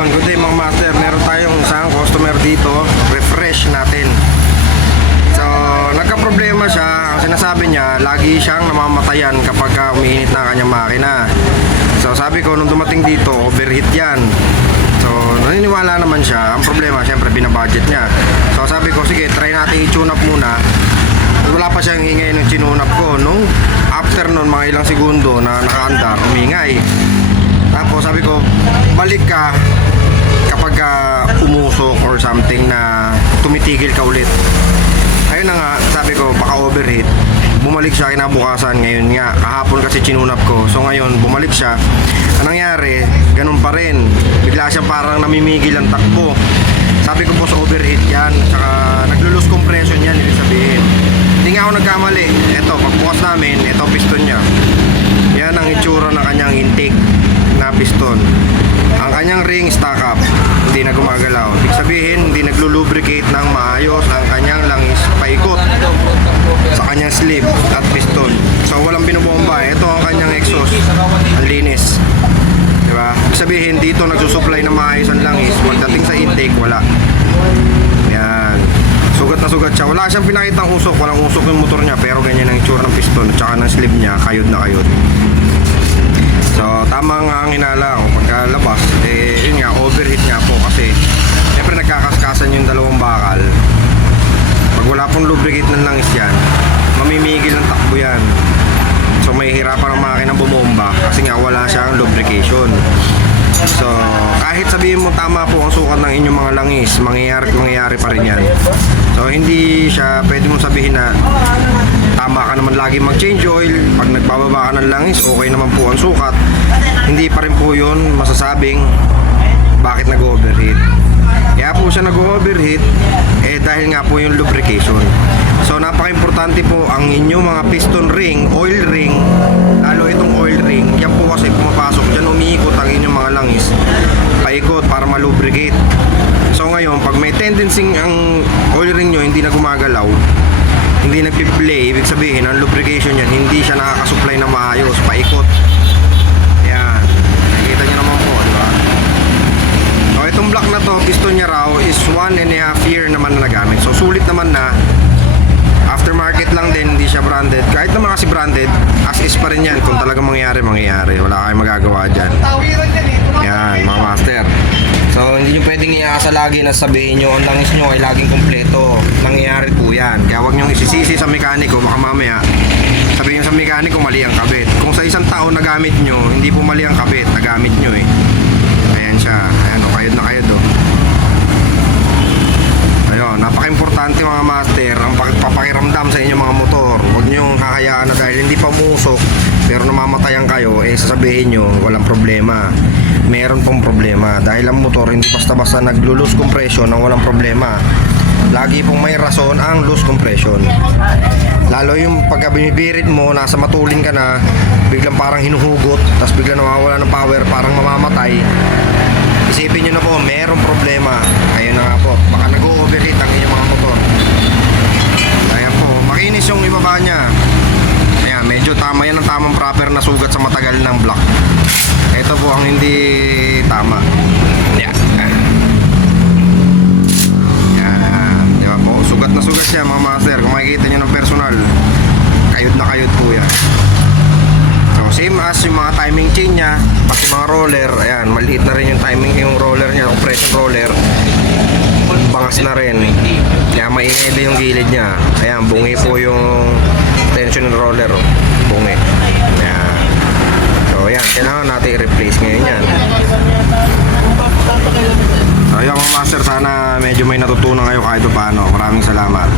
Ayun, good day mga master. Meron tayong isang customer dito. Refresh natin. So, nagka-problema siya. Ang sinasabi niya, lagi siyang namamatayan kapag ka umiinit na ang kanyang makina. So, sabi ko, nung dumating dito, overheat yan. So, naniniwala naman siya. Ang problema, syempre, binabudget niya. So, sabi ko, sige, try natin i-tune up muna. Wala pa siyang ingay ng chinunap ko. Nung after nun, mga ilang segundo na nakaandar, umingay. Tapos sabi ko, balik ka kapag ka umusok or something na tumitigil ka ulit. Ayun na nga, sabi ko, baka overheat. Bumalik siya kinabukasan ngayon nga. Kahapon kasi chinunap ko. So ngayon, bumalik siya. Anong nangyari? Ganun pa rin. Bigla siya parang namimigil ang takbo. Sabi ko po sa overheat yan. Tsaka naglo-lose compression yan, ibig sabihin. Hindi nga ako nagkamali. Ito, pagbukas namin, ito piston niya. Yan ang itsura ng kanyang na piston. Ang kanyang ring stock up, hindi na gumagalaw. Ibig sabihin, hindi naglo-lubricate ng maayos ang kanyang langis paikot sa kanyang sleeve at piston. So walang binubomba. Ito ang kanyang exhaust. Ang linis. Di ba? Ibig sabihin, dito nagsusupply ng maayos ang langis. Pagdating sa intake, wala. Yan. Sugat na sugat siya. Wala siyang pinakitang usok. Walang usok yung motor niya. Pero ganyan ang itsura ng piston. Tsaka ng sleeve niya. Kayod na kayod. So, tama nga ang hinala ko. Pagkalabas, eh, yun nga, overheat nga po. Kasi, siyempre nagkakaskasan yung dalawang bakal. Pag wala pong lubricate ng langis yan, mamimigil ng takbo yan. So, may hirapan ang makina bumomba kasi nga wala siyang lubrication. So, kahit sabihin mo tama po ang sukat ng inyong mga langis, mangyayari mangyayari pa rin yan. So, hindi siya pwede mong sabihin na tama ka naman lagi mag-change oil. Pag nagbababa ka ng langis, okay naman po ang sukat. Hindi pa rin po yun masasabing bakit nag-overheat. Kaya po siya nag-overheat eh dahil nga po yung lubrication. So napaka-importante po ang inyong mga piston ring, oil ring, lalo itong oil ring, yan po kasi pumapasok dyan, umiikot ang inyong mga langis, paikot para malubricate. So ngayon, pag may tendency ang oil ring nyo hindi na gumagalaw, hindi nagpi-play, ibig sabihin ang lubrication yan, hindi siya nakakasupply ng maayos, paikot. Yan, nakikita nyo naman po, di ba? So itong block na to, piston niya raw is one and a half year naman na nagamit. So sulit naman na aftermarket lang din, hindi siya branded. Kahit naman kasi branded, as is pa rin yan. Kung talagang mangyayari, mangyayari. Wala kayong magagawa dyan. Yan, mga master. So, hindi nyo iasa lagi na sabihin nyo, ang langis nyo ay laging kompleto. Nangyayari po yan. Kaya huwag nyo isisisi sa mekaniko, baka mamaya, sabihin nyo sa mekaniko, mali ang kabit. Kung sa isang taon nagamit nyo, hindi po mali ang kabit, nagamit nyo eh. Ayan siya. Ayan, o, kayod na kayod o. Ayun, napaka-importante mga master ang pagpapakiramdam sa inyong mga motor. Huwag niyong hahayaan na dahil hindi pa musok pero namamatayan kayo, eh sasabihin nyo, walang problema. Meron pong problema dahil ang motor hindi basta-basta naglo-lose compression nang walang problema. Lagi pong may rason ang loose compression. Lalo yung pagka binibirit mo, nasa matulin ka na, biglang parang hinuhugot, tapos biglang nawawala ng power, parang mamamatay. Isipin nyo na po, merong problema. Ayun na nga po, baka nag-overheat ang inyong mga motor. Ayan po, makinis yung ibaba niya. Ayan, medyo tama yan ang tamang proper na sugat sa matagal ng block. Ito po ang hindi tama. Yan. Yan. Di ba po? Sugat na sugat siya mga master. Kung makikita nyo ng personal, kayod na kayod po yan. So, same as yung mga timing chain niya, pati mga roller, ayan, maliit na rin yung timing yung roller niya, compression roller. Bangas na rin. Kaya maingay din yung gilid niya. Ayan, bungi po yung tension roller. oh. So, ayan, kailangan natin i-replace ngayon yan. So, ayan mga master, sana medyo may natutunan kayo kahit paano. Maraming salamat.